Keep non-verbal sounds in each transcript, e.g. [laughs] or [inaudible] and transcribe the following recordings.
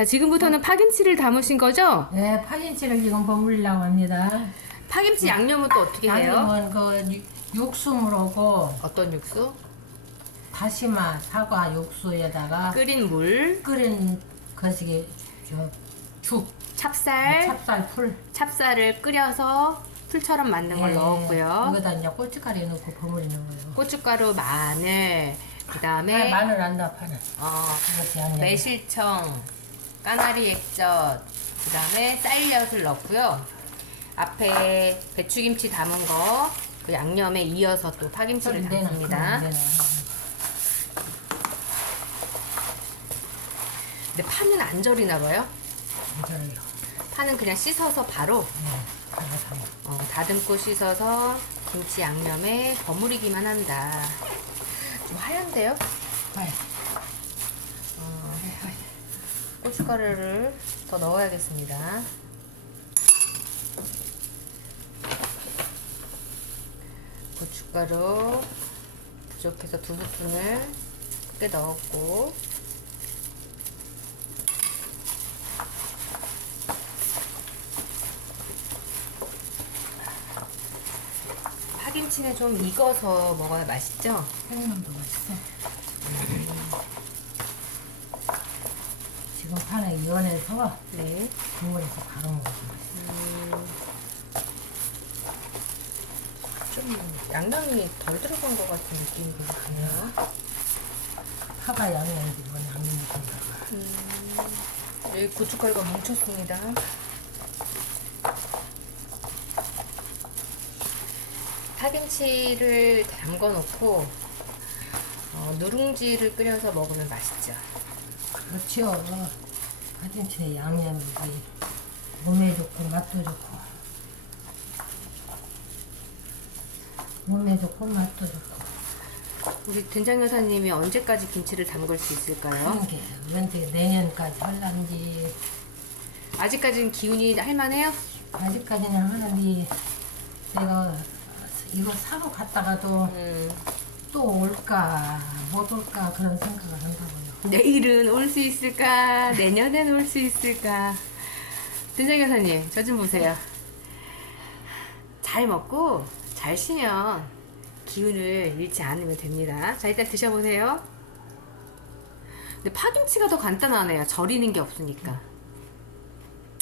자, 지금부터는 파김치를 담으신 거죠? 네, 파김치를 지금 버무리려고 합니다. 파김치 양념은 또 어떻게 해요? 양념은 그 육수물하고 어떤 육수? 다시마, 사과 육수에다가 끓인 물, 끓인 것이 저죽 찹쌀, 찹쌀 풀 찹쌀을 끓여서 풀처럼 만든 걸 예, 넣었고요. 여기다 이제 고춧가루 넣고 버무리는 거예요. 고춧가루, 마늘, 그 아, 다음에 마늘 안 넣어 파는. 어. 매실청, 까나리 액젓, 그 다음에 쌀엿을 넣고요. 앞에 배추김치 담은 거, 그 양념에 이어서 또 파김치를 담습니다. 근데 파는 안 절이나 봐요. 이거를요. 파는 그냥 씻어서 바로 네. 어, 다듬고 씻어서 김치 양념에 버무리기만 한다. 좀 하얀데요? 빨리. 고춧가루를 더 넣어야겠습니다. 고춧가루 부족해서 두 스푼을 크게 넣었고 파김치는 좀 익어서 먹어야 맛있죠? 생명도 맛있어. 지금 파는 이원에서 네. 국물에서 바로 먹으면 맛있어. 좀 양념이 덜 들어간 것 같은 느낌이 드네요. 파가 양념이지 뭔 양념이 된다고. 여기 고춧가루가 뭉쳤습니다. 파김치를 담궈 놓고 어, 누룽지를 끓여서 먹으면 맛있죠. 그렇지요. 파김치의 양념이 몸에 좋고 맛도 좋고. 몸에 좋고 맛도 좋고. 우리 된장 여사님이 언제까지 김치를 담글 수 있을까요? 그런 게 언제 내년까지 할란지 아직까지는 기운이 할만해요? 아직까지는 하는데 내가 이거 사러 갔다가도 음, 또 올까 못 올까 그런 생각을 한다고요. 내일은 올 수 있을까? 내년엔 올 수 있을까? 된장 여사님, 저 좀 보세요. 잘 먹고 잘 쉬면 기운을 잃지 않으면 됩니다. 자, 일단 드셔보세요. 근데 파김치가 더 간단하네요. 절이는 게 없으니까.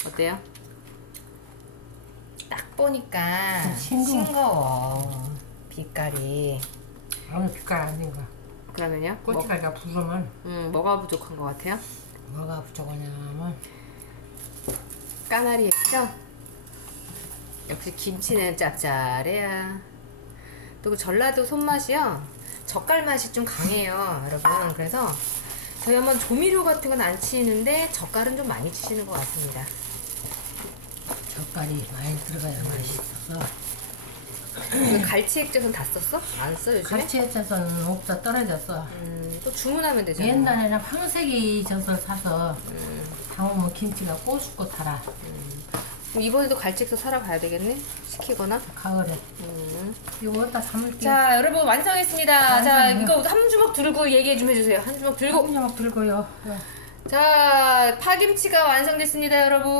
어때요? 딱 보니까 좀 싱거워. 싱거워. 빛깔이. 오늘 빛깔 아닌가. 그러면요? 뭐, 고춧가루가 부으면 음, 뭐가 부족한 것 같아요? 뭐가 부족하냐면 까나리 했죠? 역시 김치는 짭짤해야. 또그 전라도 손맛이요. 젓갈 맛이 좀 강해요, 여러분. 그래서 저희 한번 조미료 같은 건 안 치는데 젓갈은 좀 많이 치시는 것 같습니다. 젓갈이 많이 들어가야 맛있어서 그 갈치 액젓은 다 썼어? 안 써, 요즘에? 같이 해쳐서는 없어 떨어졌어. 음, 또 주문하면 되잖아. 옛날에는 황색이 젓을 사서 담으면 김치가 꼬숩고 달아. 그럼 이번에도 갈치 액젓 사러 가야 되겠네? 시키거나? 가을에 음. 이거 어디다 담을게. 자, 여러분 완성했습니다. 자, 완성이요? 이거 한 주먹 들고 얘기해 좀 해주세요. 한 주먹 들고. 한주먹 들고요. 자, 파김치가 완성됐습니다, 여러분.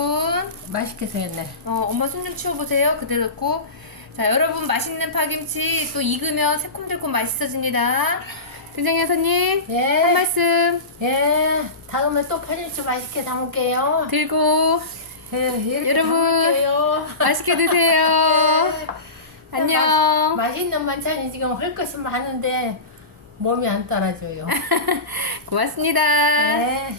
맛있게 생겼네. 어, 엄마 손 좀 치워보세요. 그대로 놓고. 자, 여러분 맛있는 파김치 또 익으면 새콤달콤 맛있어집니다. 된장 여사님, 한 예. 말씀 예. 다음에 또 파김치 맛있게 담을게요. 들고 예, 이렇게 여러분. 담을게요. 맛있게 드세요. [laughs] 안녕. 맛, 맛있는 반찬이 지금 할 것이 많은데 몸이 안 따라줘요. [laughs] 고맙습니다. 네.